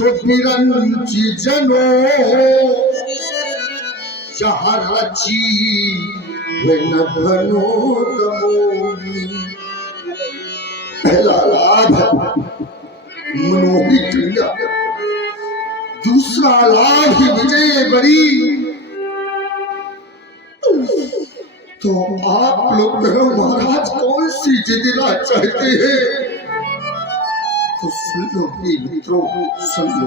सुबिरंची जनो जहाँ रची वे न धनो दमोनी। पहला लाभ मनोहरी कन्या, दूसरा लाभ ही विजय बड़ी। तो आप लोग कहो महाराज कौन सी जिदिला चाहते हैं? तो सुन लो मेरे मित्रों, सुन लो।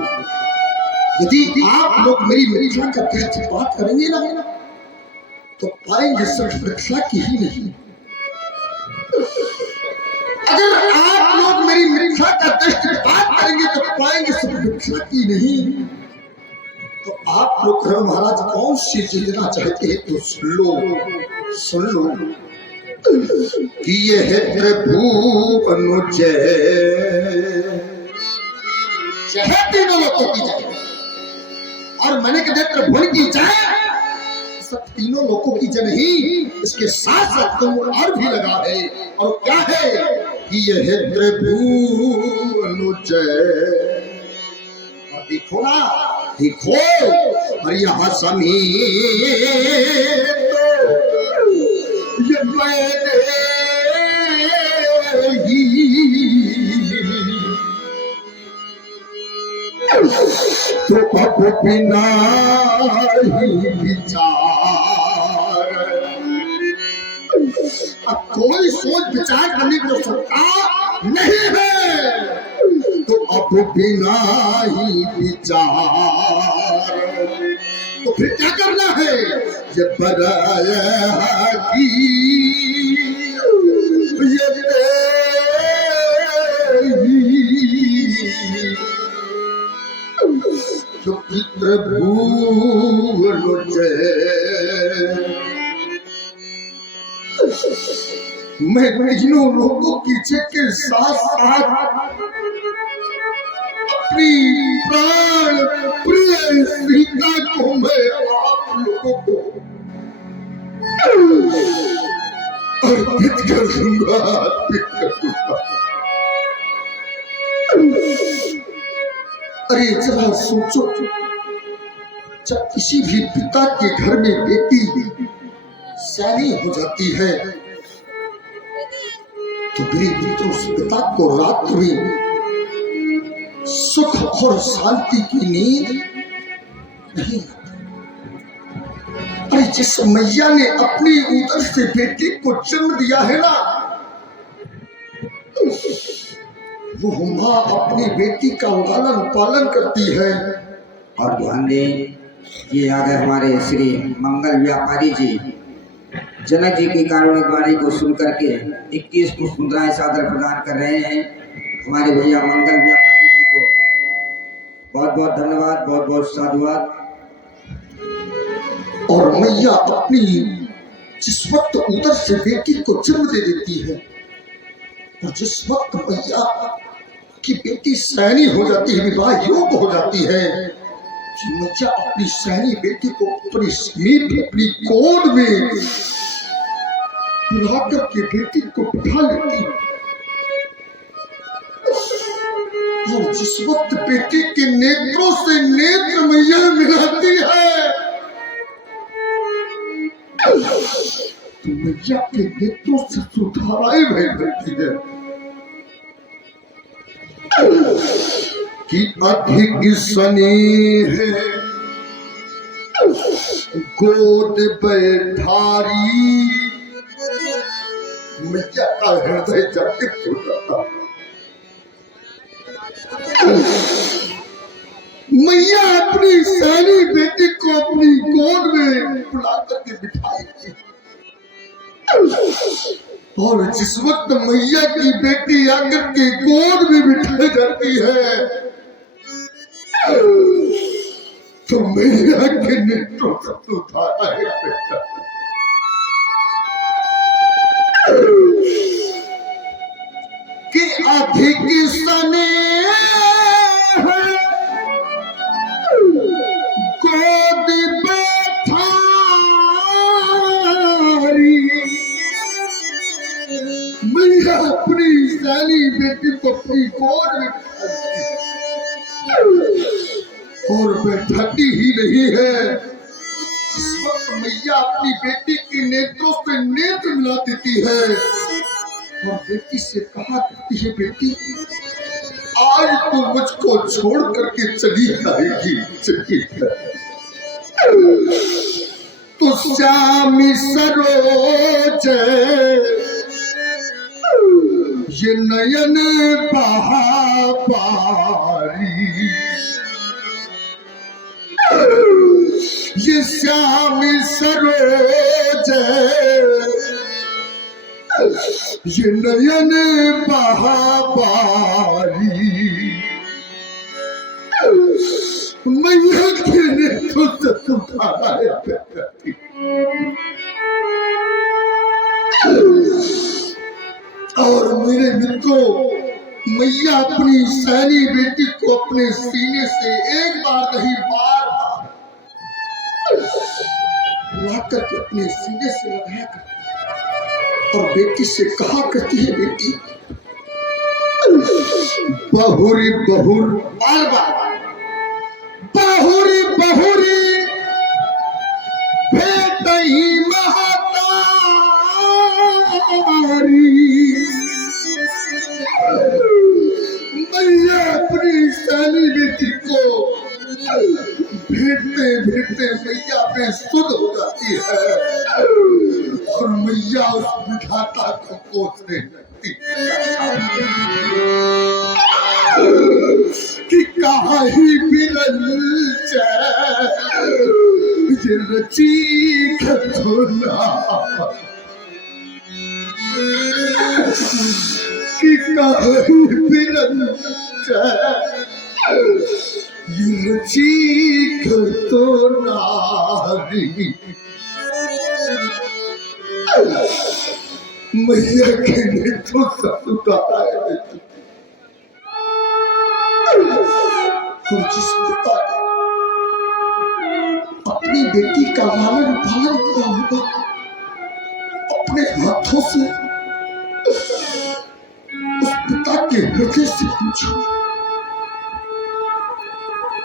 यदि आप लोग मेरी मिथिला का दृष्टिपात करेंगे ना तो पाएंगे सिर्फ मिथिला की ही नहीं। अगर आप लोग मेरी मिथिला का दृष्टिपात करेंगे तो पाएंगे सिर्फ मिथिला की नहीं। तो आप लोग कहो महाराज कौन सी जिदिला चाहते हैं? तो सुन लो, सुन लो कि ये है त्रिभुवनुजय, जय तीनों लोगों की जय और मैंने के त्रिभुवन की जय, सब तीनों लोगों की जय नहीं, इसके साथ साथ तुम और भी लगा है। और क्या है कि ये है त्रिभुवनुजय। और देखो ना, देखो और यहाँ समीर ये मैंने तो अब बिना ही विचार, अब कोई सोच विचार करने को सकता नहीं है। तो अब बिना ही विचार, तो फिर क्या करना है? ये बराया की ये जो त्रिभुवनुजय, मैं तीनों लोगों की जय के साथ साथ अपनी प्राण प्रिय सीता को मैं आप लोगों को अर्पित करूंगा, अर्पित करूंगा। अरे जरा सोचो, जब किसी भी पिता के घर में बेटी सैनी हो जाती है तो मेरे मित्रों उस पिता को रात में सुख और शांति की नींद नहीं। अरे जिस मैया ने अपनी उदर से बेटी को जन्म दिया है ना, वो माँ अपनी बेटी का लालन पालन करती है। और ध्यान दें, ये अगर हमारे श्री मंगल व्यापारी जी जनक जी की कारुणिक वाणी को सुन करके 21 पुष्प मुद्राएं सादर प्रदान कर रहे हैं। हमारे भैया मंगल व्यापारी जी को बहुत बहुत धन्यवाद, बहुत बहुत साधुवाद। और मैया अपनी जिस वक्त उदर से बेटी को जन्म दे देती है और जिस वक्त मैया की बेटी सैनी हो जाती है, विवाह योग हो जाती है, मैया अपनी सैनी बेटी को अपनी समीप अपनी गोद में बुलाकर के बेटी को बिठा लेती है। और जिस वक्त बेटी के नेत्रों से नेत्र मैया मिलाती है तो मैया के नेत्रों से सुधाराएं बह जाती है कि अधिक स्नेह गोद बैठारी। मैया का हृदय चकित हो जाता। मैया अपनी सैनी बेटी को अपनी गोद में बुला करके बिठाई और जिस वक्त मैया की बेटी आकर के गोद में बिठाई जाती है तो मैया के नेत्रों से सुधारा है कि अधिक स्नेह गोद बैठारी। मैया अपनी सैनी बेटी को अपनी गोद में और बैठाती ही नहीं है। इस वक्त मैया अपनी बेटी के नेत्रों से नेत्र मिला देती है और बेटी से कहा करती है, बेटी आज तो मुझको छोड़ करके चली जाएगी, चली तो श्यामी सरोज ये नयन बहापारी, ये श्यामी सरोज ये नयन बहापारी, मैया के नेत्रों से तुम्हारा और मेरे मित्रों, मैया अपनी सैनी बेटी को अपने सीने से एक बार नहीं बार ला करके अपने सीने से लगाया करती और बेटी से कहा करती है, बेटी बहुरी बहुर, बार बार बहुरी बहुरी भेटही महतारी। मैया अपनी साली बेटी को भेटते भेटते मैया बेसुध हो जाती है और मैया उस विधाता को कोसने लगती कि कहा ही बिलन ये रची खतोना कि कहा ही बिलन ये रची खतोना मैया के नेत्रों से उतारा है और जिस पिता ने अपनी बेटी का लालन पालन किया होगा अपने हाथों से, उस पिता के हृदय से पूछो,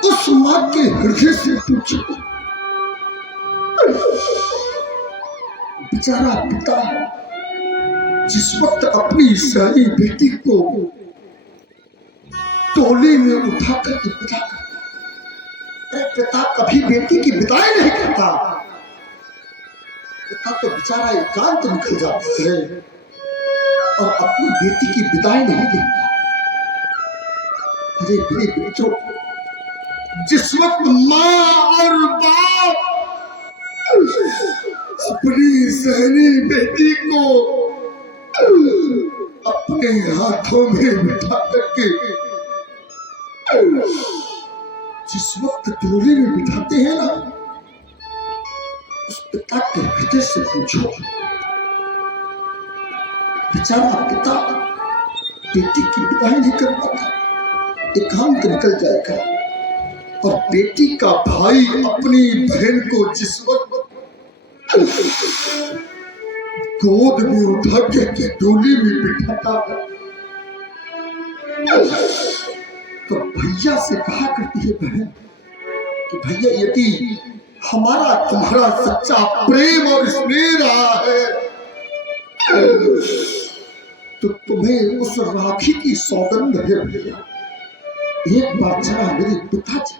उस माँ के हृदय से पूछो। बेचारा पिता जिस वक्त अपनी सारी बेटी को टोली में उठा करके विदा करता, पिता कभी बेटी की विदाई नहीं करता। पिता तो बेचारा एकांत निकल जाता है और अपनी बेटी की विदाई नहीं देता। अरे मेरे मित्रों, जिस वक्त माँ और बाप अपनी सहनी बेटी को अपने हाथों में बिठा करके जिस वक्त डोली में बिठाते हैं ना, उस पिता के हृदय से पूछो। बेचारा पिता बेटी की विदाई नहीं कर पाता, एकांत निकल जाएगा और बेटी का भाई अपनी बहन को जिस वक्त गोद में उठा के डोली में बिठाता तो भैया से कहा करती है बहन कि भैया यदि हमारा तुम्हारा सच्चा प्रेम और स्नेह रहा है तो तुम्हें उस राखी की सौगंध है भैया, एक बार जरा मेरे पिताजी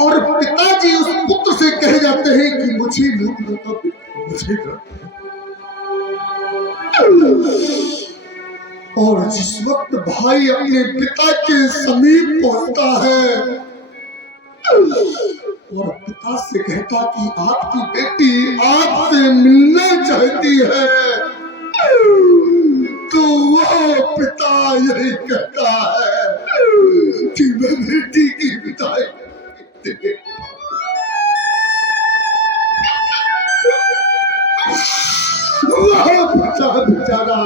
और पिताजी उस पुत्र से कह जाते हैं कि मुझे मुझे और जिस वक्त भाई अपने पिता के समीप पहुंचता है और पिता से कहता कि आपकी बेटी आपसे मिलना चाहती है, तो वो पिता यही कहता है कि मैं बेटी की विदाई बेचारा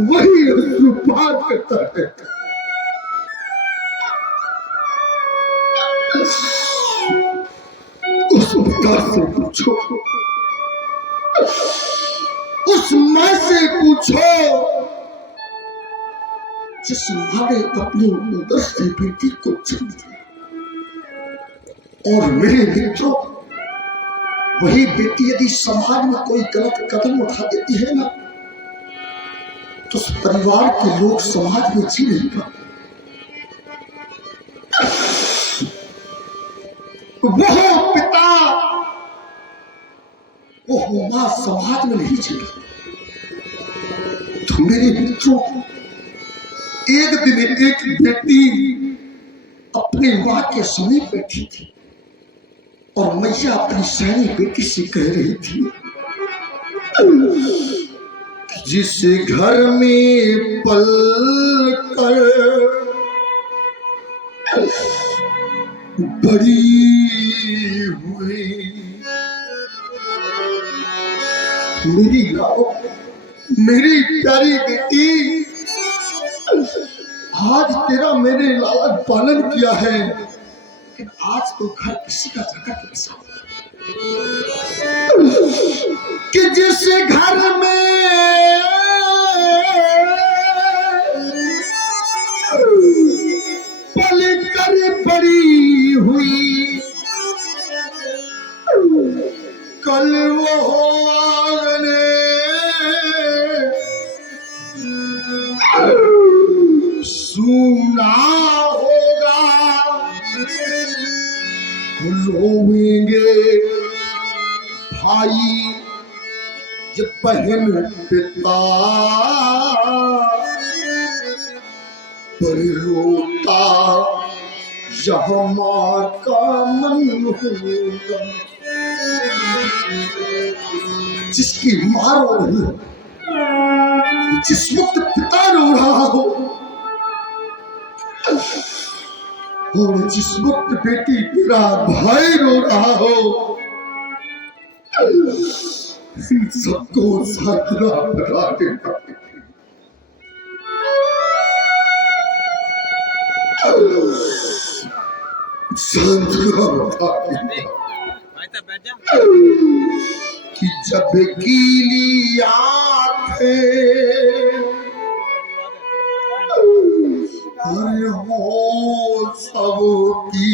वही अश्रुपात करता है। उस पिता से पूछो, उस माँ से पूछो जिस माँ ने अपनी उदर से बेटी को जन्म दिया, और मेरे मित्रों, वही बेटी यदि समाज में कोई गलत कदम उठा देती है ना, तो उस परिवार के लोग समाज में जी नहीं पाते। वो पिता, वो मां समाज में नहीं जी पाती। तो मेरे मित्रों, एक दिन एक बेटी अपनी मां के समीप बैठी थी और मैया अपनी सैनी बेटी से कह रही थी, जिस घर में पल कर बड़ी हुई मेरी गाँव, मेरी प्यारी बेटी, आज तेरा मैंने लालन पालन किया है, लेकिन आज तो घर किसी का जाकर के बसा कि जिस घर में पल कर बड़ी हुई, कल वो आंगने सुना होगा, रोएंगे भाई ये बहन पिता, पर रोता यह माँ का मन होगा। जिसकी माँ रो रही हो, जिस वक्त पिता रो रहा हो, और जिस वक्त बेटी तेरा भाई रो रहा हो, इन सबको साधना बना देना। साधना बना देना कि जब गीली आंखें हो सबकी,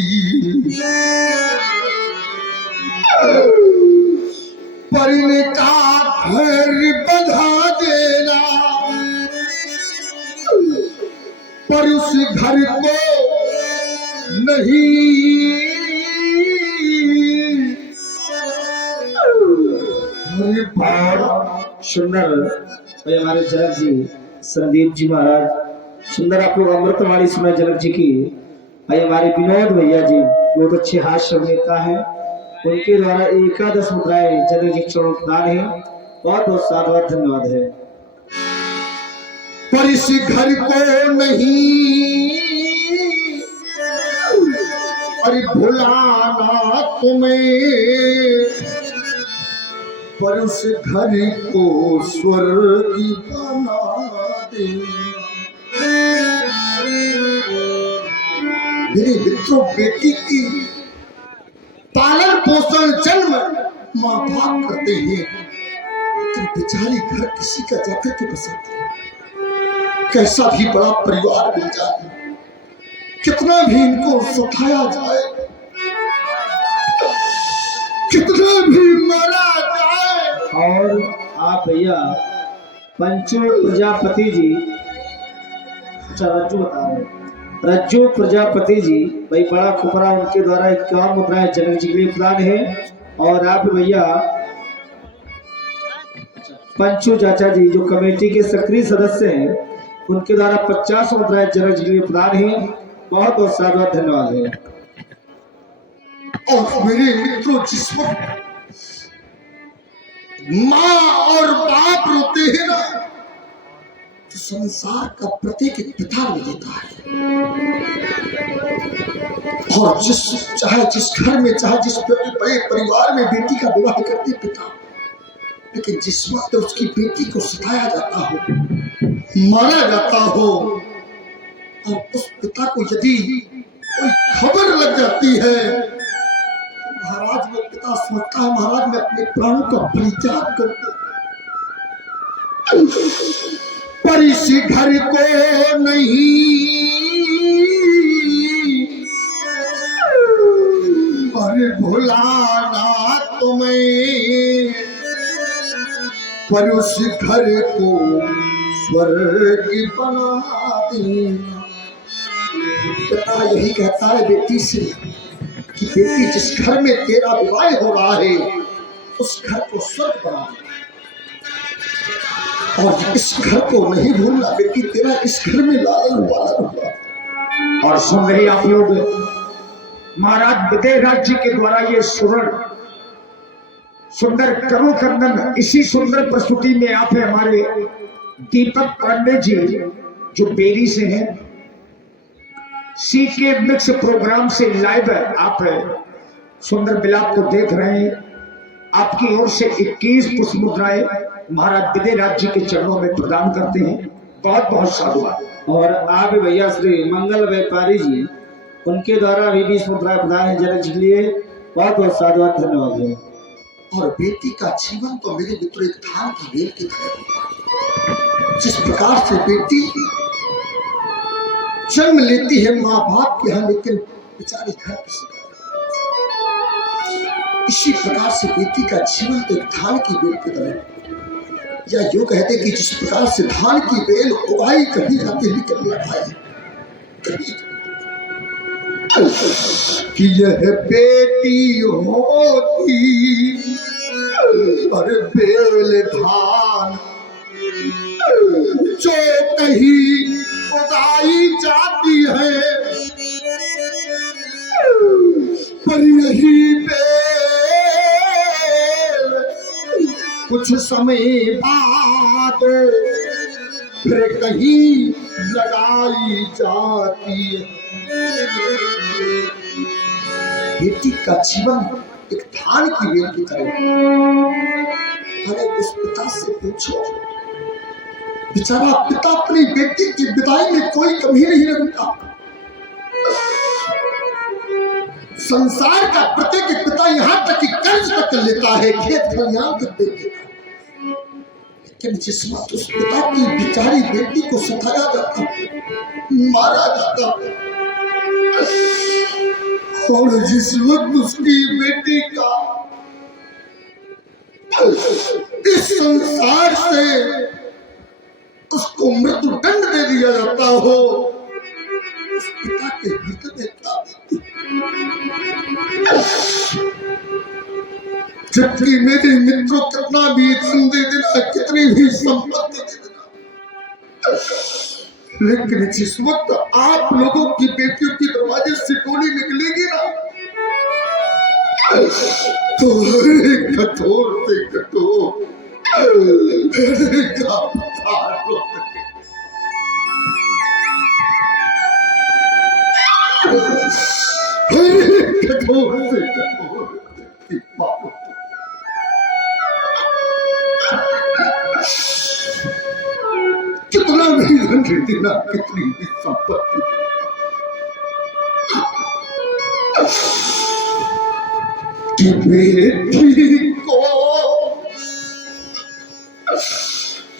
पर इनका घर बधा देना, पर उस घर को नहीं। सुंदर भाई हमारे जनक जी संदीप जी महाराज, सुंदर आप लोग अमृतवाणी सुना जनक जी की। भाई हमारे विनोद भैया जी बहुत अच्छे हास्य अभिनेता है, उनके द्वारा एकादश मुद्राएं जनक जी चरणों प्रदान है। बहुत बहुत साधुवाद, धन्यवाद है। पर इस घर को नहीं, अरे भुलाना तुम्हें, पर उस घर को स्वर्ग बना दे। मेरे मित्रों, बेटी की पालन पोषण जन्म माँ बाप करते हैं, लेकिन बेचारी घर किसी का जाकर के बसाती है। कैसा भी बड़ा परिवार मिल जाए, कितना भी इनको सताया जाए, कितना भी मारा जाए। और आप भैया पंचो प्रजापति जी, रज्जू बता रहे, रज्जू प्रजापति जी भाई बड़ा खुपरा, उनके द्वारा 51 मुद्राएं जनक जी के लिए प्रदान है। और आप भैया पंचू चाचा जी जो कमेटी के सक्रिय सदस्य हैं, उनके द्वारा 50 मुद्राएं जनक जी के लिए प्रदान है। बहुत बहुत साधुवाद, धन्यवाद है। और मेरे मित्रों, जिस वक्त माँ और बाप रोते हैं ना, तो संसार का प्रत्येक पिता रो देता है। और चाहे जिस घर में, चाहे जिस बड़े परिवार में बेटी का विवाह करते पिता, लेकिन जिस वक्त उसकी बेटी को सताया जाता हो, मारा जाता हो, और उस पिता को यदि कोई खबर लग जाती है, तो महाराज वो पिता सोचता है, महाराज मैं अपने प्राणों का परित्याग कर दूं। पर इस घर को नहीं, पर भुलाना तुम्हें, पर उस घर को स्वर्ग बना देना। पिता यही कहता है बेटी से कि बेटी जिस घर में तेरा विवाह हो रहा है उस घर को स्वर्ग बना देना, और इस घर को नहीं भूलना बेटी, तेरा इस घर में लालन पालन होगा। और सुन रही आप लोग, महाराज विजयराज जी के द्वारा ये सुंदर करो कंदन, इसी सुंदर प्रस्तुति में आप है हमारे दीपक पांडे जी जो बेरी से हैं, सीके मिक्स प्रोग्राम से लाइव आप है सुंदर विलाप को देख रहे हैं। आपकी ओर से 21 पुष्प मुद्राएं महाराज विजयराज जी के चरणों में प्रदान करते हैं। बहुत बहुत साधुवाद। और आप भैया श्री मंगल व्यापारी जी, उनके द्वारा भी 20 मुद्राएं प्रदान है जनक जी के लिए। बहुत बहुत साधुवाद, धन्यवाद जी। और बेटी का जीवन तो मेरे मित्र एक धान की बेल की तरह, जिस प्रकार से बेटी जन्म लेती है माँ बाप के यहाँ, लेकिन बेचारी घर किसी का, इसी प्रकार से बेटी का जीवन तो एक धान की बेल की तरह, या यूं कहते कि जिस प्रकार से धान की बेल उगाई कभी जाती निकल न पाए, कभी कि यह बेटी होती और बेल धान जो कहीं उगाई जाती है, पर यही बेल कुछ समय बाद फिर कहीं लगाई जाती है। बेटी का जीवन एक धान की बेल की तरह। अरे उस पिता से पूछो, बेचारा पिता अपनी बेटी की विदाई में कोई कमी नहीं रखता। संसार का प्रत्येक पिता यहाँ तक कि कर्ज तक लेता है, खेत खलिहान तक दे देता है, लेकिन जिस वक्त उस पिता की बेचारी बेटी को सताया जाता, मारा जाता, और जिस वक्त उसकी बेटी का इस संसार से उसको मृत्यु दंड दे दिया जाता हो, उस पिता के हृदय में क्या बीती। जबकि मेरे मित्रों कितना भी धन दे देना, कितनी भी संपत्ति दे देना, लेकिन जिस वक्त आप लोगों की बेटियों की दरवाजे से टोली निकलेगी ना, तो कठोर से कठोर कठोर से कठोर कितना भी धन देना, कितनी भी संपत्ति, कि बेटी को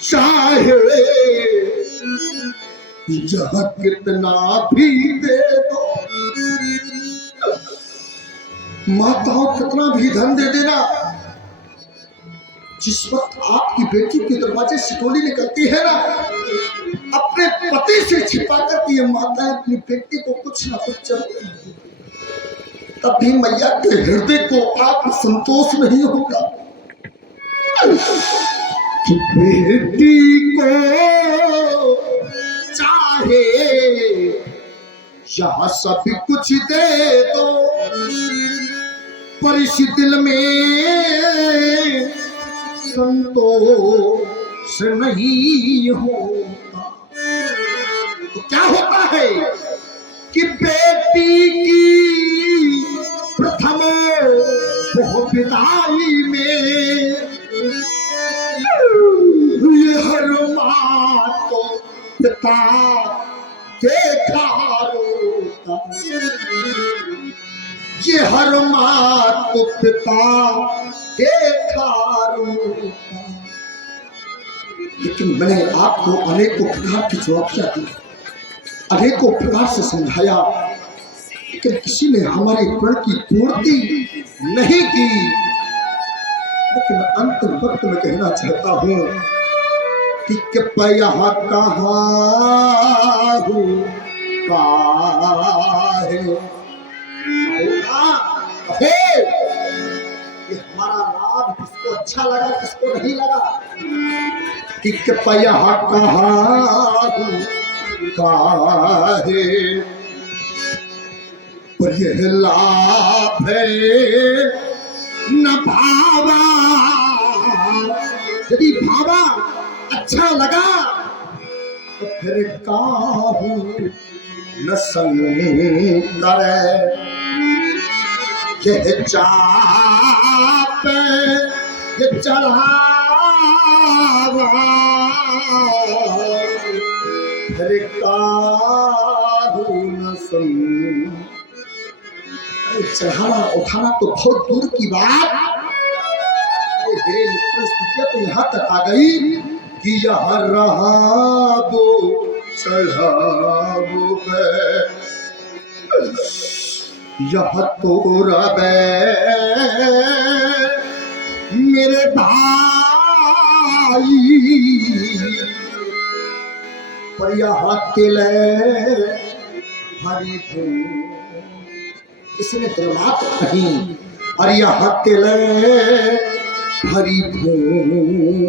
चाहे जहाँ कितना भी दे दो, माताओं कितना भी धन दे देना, जिस वक्त आपकी बेटी के दरवाजे से टोली निकलती है ना, अपने पति से छिपा कर ये माताएं अपनी बेटी को कुछ ना कुछ चाहिए, तब भी मैया के हृदय को आप संतोष नहीं होगा कि बेटी को चाहे यह सब कुछ दे दो, पर इस दिल में संतोष नहीं होता। तो क्या होता है कि बेटी की प्रथम विदाई में ये हर माँ को पिता देखा रोता, ये हर माँ को पिता देखा रोता, लेकिन मैंने आपको अनेकों प्रकार की चुनौतियां दी, अनेकों प्रकार से समझाया, लेकिन किसी ने हमारे प्रण की पूर्ति नहीं की। लेकिन अंतिम वक्त में कहना चाहता हूं कि यहाँ कहाँ हूँ ये हमारा लाभ किसको अच्छा लगा, किसको नहीं लगा, कि यहाँ कहाँ हूँ काहे, पर यह लाभ है न भावा। यदि भावा अच्छा लगा तो फिर काहू न संग करे। यह चाप ये चढ़ावा फिर काहू न संग। चढ़ाना उठाना तो बहुत दूर की बात, मेरे मित्र स्थितियां तो यहाँ तक आ गई कि यहाँ रहाबो चढ़ाबो यह तो रबे मेरे भाई, पर यहाँ तिले हरी इसने दरबार कहीं, और यहाँ तिले हरी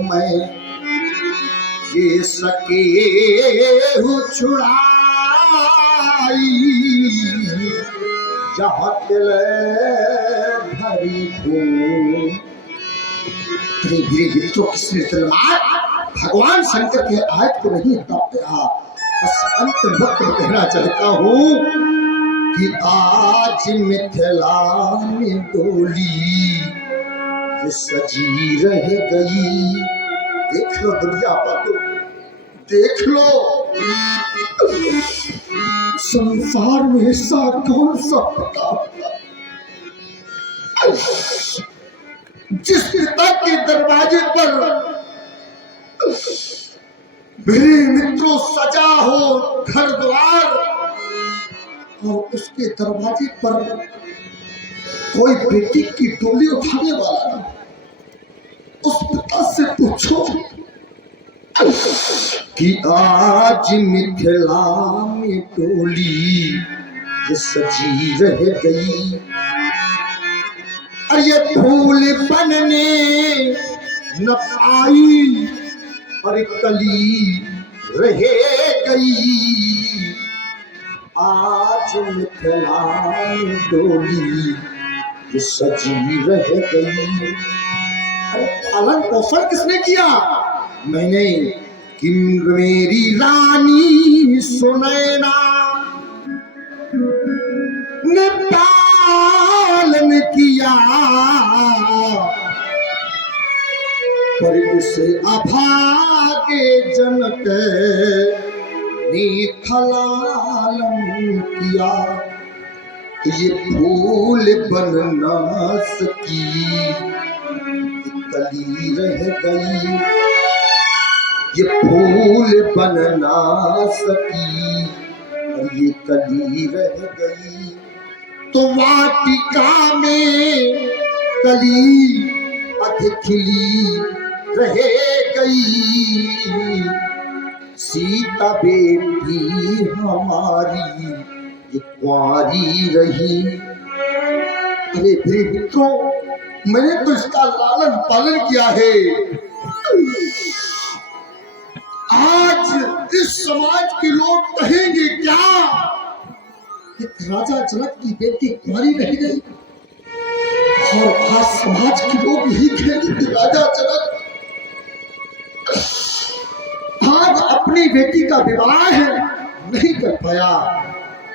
में ये सके हो छुड़ाई। यहाँ तिले हरी धीरे धीरे तो किसने दरबार भगवान शंकर के आयत को नहीं हटा पाया। बस अंतिम वक्त में कहना चाहता हूँ कि आज मिथिला में डोली ये सजी रह गई। देख लो दुनिया पर, देख लो संसार में ऐसा कौन सा पता जिस पिता के दरवाजे पर मेरे मित्रों सजा हो घर द्वार, और उसके दरवाजे पर कोई बेटी की डोली उठाने वाला नहीं। उस पिता से पूछो कि आज मिथिला में डोली ये सजी रह गई, और ये फूल बनने न पाई, और कली रह गई। आज मिथिला में डोली ये सजी रह गई। पालन पोषण किसने किया? मैंने कि मेरी रानी सुनैना ने पालन किया, पर इसे अभागे जनक ने खलालन किया। ये फूल बन ना सकी, कली रह गई। ये फूल बन ना सकी, और ये कली रह गई। तो वाटिका में कली अधिक खिली रह गई। सीता बेटी हमारी ये कुंवारी रही। अरे मेरे मित्रों, मैंने तो इसका लालन पालन किया है। आज इस समाज के लोग कहेंगे क्या? एक राजा जनक की बेटी कुंवारी रह गई, और आज समाज के लोग यही कहेंगे कि राजा जनक आज अपनी बेटी का विवाह नहीं कर पाया।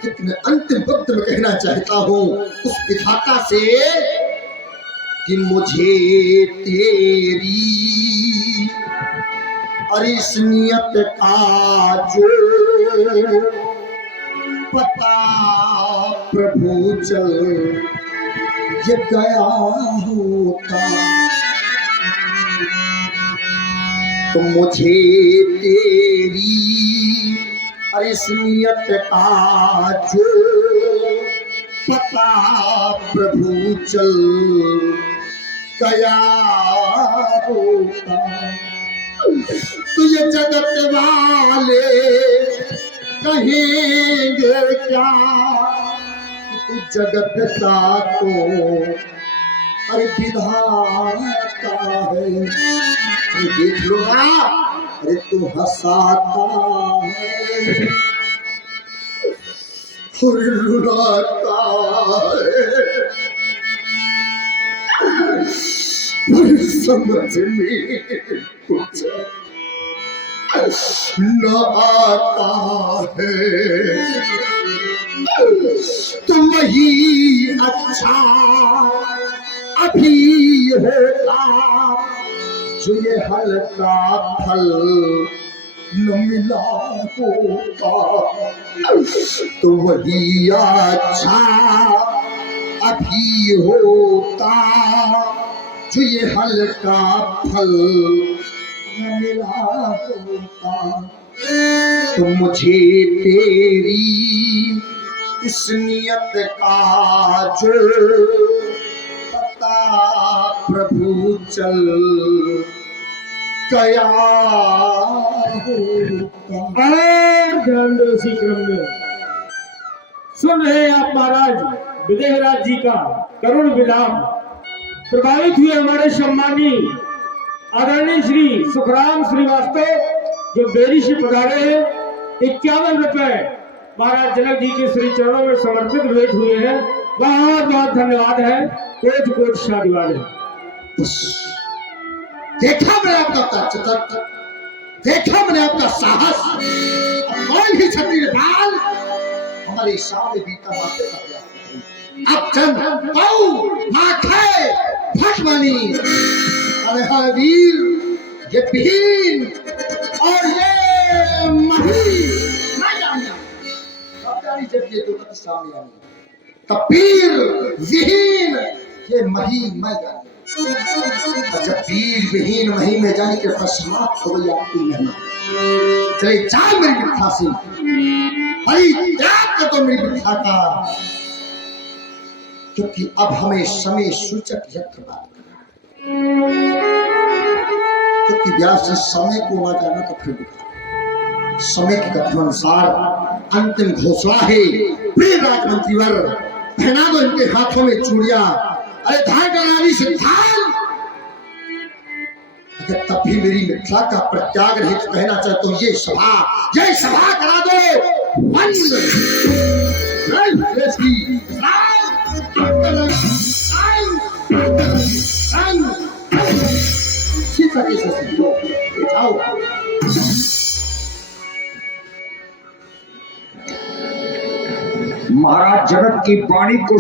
लेकिन अंतिम वक्त में कहना चाहता हूँ उस विधाता से कि मुझे तेरी अरिसनियत का जो पता प्रभु चल ये गया होता, तो मुझे तेरी अरे इस नियत का जो पता प्रभु चल गया होता, तो ये जगत वाले कहेंगे क्या कि तू जगत का तो अरे विधाता है। अरे देख लो ना, अरे तू हंसाता है और रुलाता है, और समझ में कुछ न आता है। तो वही अच्छा अभी होता जो ये हल्का फल न मिला होता, तो वही अच्छा अभी होता जो ये हल्का फल न मिला होता। तो मुझे तेरी इस नियत का जो पता प्रभु चल गया होता। ध्यान दो इसी क्रम में सुन रहे हैं आप महाराज विदेहराज जी का करुण विलाप। प्रभावित हुए हमारे सम्मानी आदरणीय श्री सुखराम श्रीवास्तव जो बेरी से पधारे हैं, 51 रुपए महाराज जनक जी के श्री चरणों में समर्पित भेंट हुए हैं। बहुत बहुत धन्यवाद है, कोट कोट साधुवाद है। देखा मैंने आपका तत्व, देखा मैंने आपका साहस, कोई भी क्षत्रिय बाल हमारे सामने बीता मारते करते। अब चंद पाऊ माखे भटमनी, अरे हाँ वीर, ये भीम और ये मही मैं जानता हूं। जब ये दो सामने आए कबीर विहीन ये मही मैं जानता। जब वीर विहीन मही में जाने के पश्चात हो गई आपकी मेहनत। चले जाओ मेरी मिथ्या से, बड़ी त्याग कर दो मेरी मिथ्या का, क्योंकि अब हमें समय सूचक यंत्र बात करना है। क्योंकि व्यास जी समय को ना जाना तो फिर समय के कथनानुसार अंतिम घोषणा है। प्रिय राजमंत्री वर, पहना दो इनके हाथों में चूड़ियां। अरे धार डरानी से धार, अगर तब भी मेरी मिथ्या का प्रत्याग नहीं तो कहना चाहता हूं ये सभा करा दो बंद। महाराज जनक की वाणी को